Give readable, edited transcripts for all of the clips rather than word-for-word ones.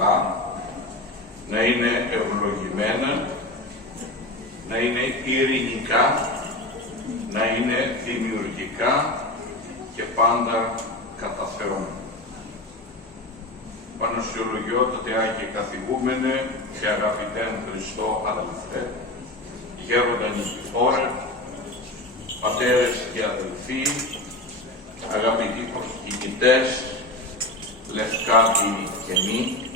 πολλά, να είναι ευλογημένα, να είναι ειρηνικά, να είναι δημιουργικά και πάντα κατά Θεόν. Πανωσιολογιότατε Άγιε Καθηγούμενε και αγαπητέ Χριστό αδελφέ, γέροντα Νικηφόρε, πατέρες και αδελφοί, αγαπητοί προσκυνητές, λευκάτοι και μη,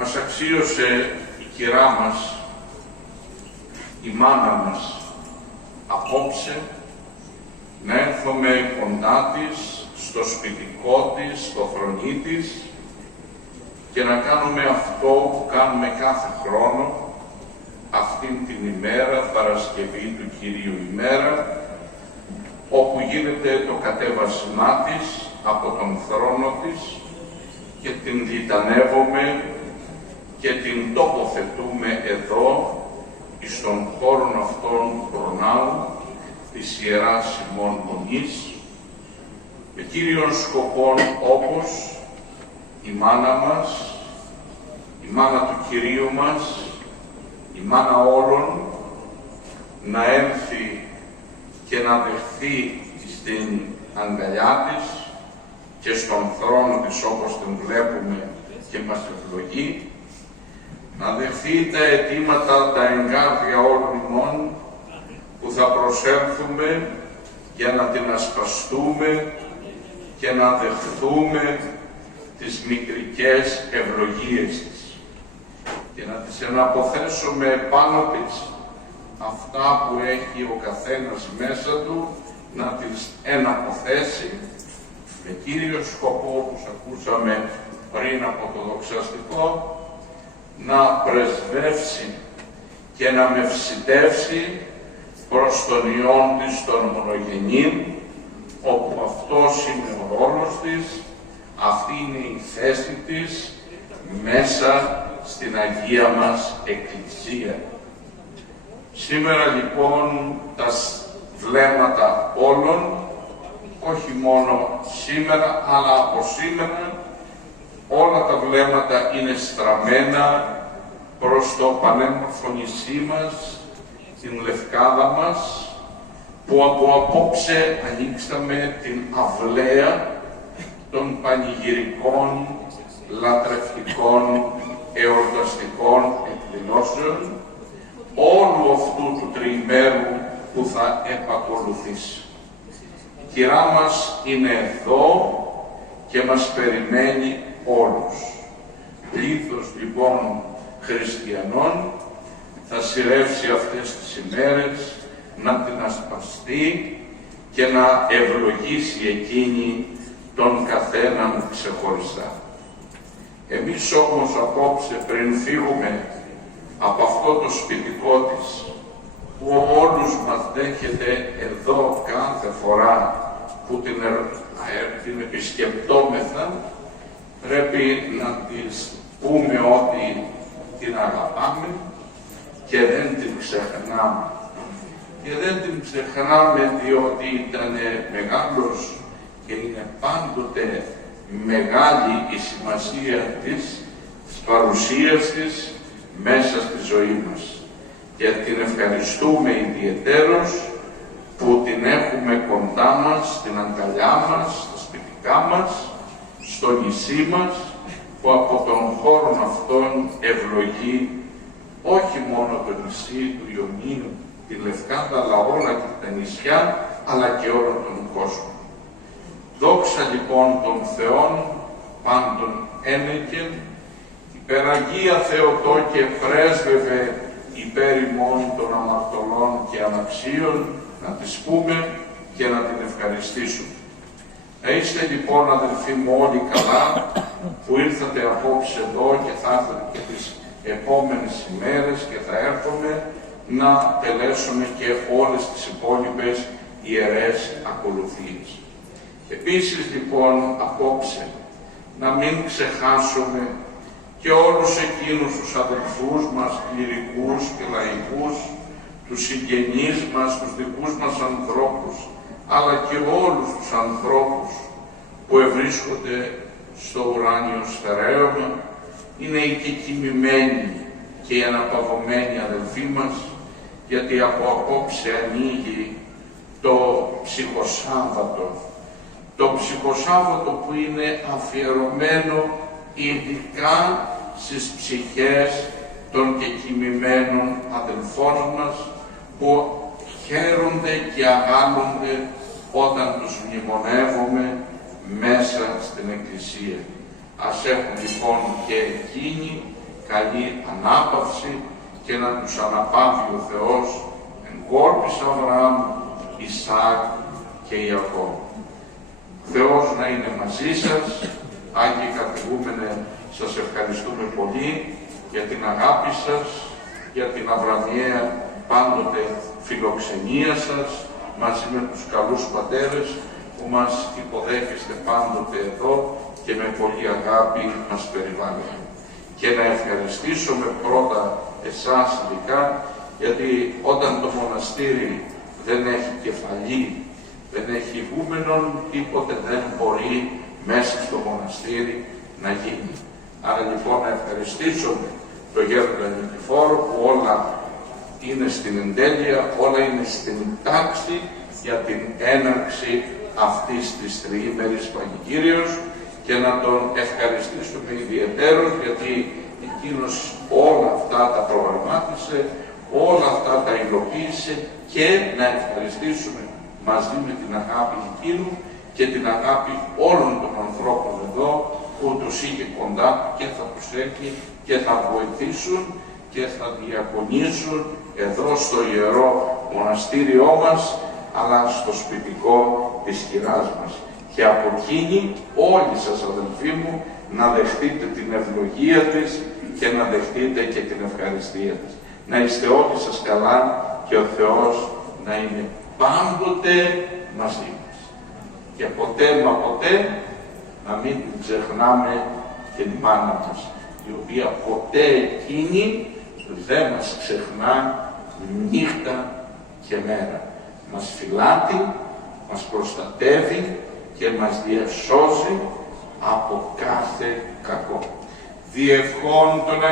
μας αξίωσε η κυρά μας, η μάνα μας, απόψε να έρθουμε κοντά της, στο σπιτικό της, στο χρονί της και να κάνουμε αυτό που κάνουμε κάθε χρόνο, αυτήν την ημέρα, Παρασκευή του Κυρίου ημέρα, όπου γίνεται το κατέβασμά της από τον θρόνο της και την λιτανεύουμε και την τοποθετούμε εδώ, εις τον χώρο αυτών προνάου της Ιεράς ημών Μονής, με κύριον σκοπόν όπως η μάνα μας, η μάνα του Κυρίου μας, η μάνα όλων, να έρθει και να δεχθεί στην αγκαλιά της και στον θρόνο της όπως την βλέπουμε και μας ευλογεί, να δεχθεί τα αιτήματα, τα εγκάρδια όλων ημών που θα προσέλθουμε για να την ασπαστούμε και να δεχθούμε τις μικρικές ευλογίες της και να τις εναποθέσουμε πάνω της αυτά που έχει ο καθένας μέσα του, να τις εναποθέσει με κύριο σκοπό, όπως ακούσαμε πριν από το δοξαστικό, να πρεσβεύσει και να μευσιτεύσει προς τον Υιόν της τον μονογενήν, όπου αυτός είναι ο ρόλος της, αυτή είναι η θέση της μέσα στην Αγία μας Εκκλησία. Σήμερα λοιπόν τα βλέμματα όλων, όχι μόνο σήμερα, αλλά από σήμερα, όλα τα βλέμματα είναι στραμμένα προς το πανέμορφο νησί μας, την Λευκάδα μας, που από απόψε ανοίξαμε την αυλαία των πανηγυρικών, λατρευτικών, εορταστικών εκδηλώσεων όλου αυτού του τριημέρου που θα επακολουθήσει. Η κυρά μας είναι εδώ και μας περιμένει όλους. Πλήθος λοιπόν χριστιανών θα σειρεύσει αυτές τις ημέρες να την ασπαστεί και να ευλογήσει εκείνη τον καθέναν ξεχωριστά. Εμείς όμως απόψε πριν φύγουμε από αυτό το σπιτικό της, που όλους μας δέχεται εδώ κάθε φορά που την επισκεπτόμεθα, πρέπει να της πούμε ότι την αγαπάμε και δεν την ξεχνάμε. Και δεν την ξεχνάμε διότι ήταν μεγάλος και είναι πάντοτε μεγάλη η σημασία της παρουσίας της μέσα στη ζωή μας. Και την ευχαριστούμε ιδιαιτέρως που την έχουμε κοντά μας, στην αγκαλιά μας, στα σπιτικά μας, στο νησί μας, που από τον χώρο αυτόν ευλογεί όχι μόνο το νησί του Ιωνίου, τη Λευκάδα, αλλά όλα και τα νησιά, αλλά και όλο τον κόσμο. Δόξα λοιπόν των Θεών, πάντων ένεκεν, υπεραγία Θεοτόκε πρέσβευε υπέρ ημών των αμαρτωλών και αναξίων, να τις πούμε και να την ευχαριστήσουμε. Να είστε λοιπόν αδελφοί μου όλοι καλά που ήρθατε απόψε εδώ και θα έρθετε και τις επόμενες ημέρες και θα έρθουμε να τελέσουμε και όλες τις υπόλοιπες ιερές ακολουθίες. Επίσης λοιπόν απόψε να μην ξεχάσουμε και όλους εκείνους τους αδελφούς μας, κληρικούς και λαϊκούς, τους συγγενείς μας, τους δικούς μας ανθρώπους, αλλά και όλους τους ανθρώπους που ευρίσκονται στο ουράνιο στερέωμα, είναι οι κεκοιμημένοι και οι αναπαυωμένοι αδελφοί μας, γιατί από απόψε ανοίγει το ψυχοσάββατο. Το ψυχοσάββατο που είναι αφιερωμένο ειδικά στις ψυχές των κεκοιμημένων αδελφών μας, που χαίρονται και αγάλονται όταν τους μνημονεύουμε μέσα στην Εκκλησία. Ας έχουν λοιπόν και εκείνοι καλή ανάπαυση και να τους αναπαύει ο Θεός εν κόρπης Αβραάμ, Ισαάκ και Ιακώβ. Θεός να είναι μαζί σας. Άγιοι κατηγούμενε, σας ευχαριστούμε πολύ για την αγάπη σας, για την αβραμιαία πάντοτε φιλοξενία σας, μαζί με τους καλούς πατέρες που μας υποδέχεστε πάντοτε εδώ και με πολύ αγάπη μας περιβάλλετε. Και να ευχαριστήσουμε πρώτα εσάς ειδικά, γιατί όταν το μοναστήρι δεν έχει κεφαλή, δεν έχει ηγούμενον, τίποτε δεν μπορεί μέσα στο μοναστήρι να γίνει. Άρα λοιπόν να ευχαριστήσουμε τον Γέροντα Νικηφόρο που όλα είναι στην εντέλεια, όλα είναι στην τάξη για την έναρξη αυτής της τριήμερης Πανηγύριος, και να τον ευχαριστήσουμε ιδιαιτέρως, γιατί εκείνος όλα αυτά τα προγραμμάτισε, όλα αυτά τα υλοποίησε, και να ευχαριστήσουμε μαζί με την αγάπη εκείνου και την αγάπη όλων των ανθρώπων εδώ που τους είχε κοντά και θα τους έχει και θα βοηθήσουν και θα διακονήσουν εδώ στο Ιερό Μοναστήριό μας, αλλά στο σπιτικό της χειράς μας. Και από εκείνη όλοι σας αδελφοί μου να δεχτείτε την ευλογία της και να δεχτείτε και την ευχαριστία της. Να είστε όλοι σας καλά και ο Θεός να είναι πάντοτε μαζί μας. Και ποτέ μα ποτέ να μην την ξεχνάμε την μάνα μας, η οποία ποτέ εκείνη δεν μας ξεχνά νύχτα και μέρα. Μας φυλάττει, μας προστατεύει και μας διασώζει από κάθε κακό. Διευχών των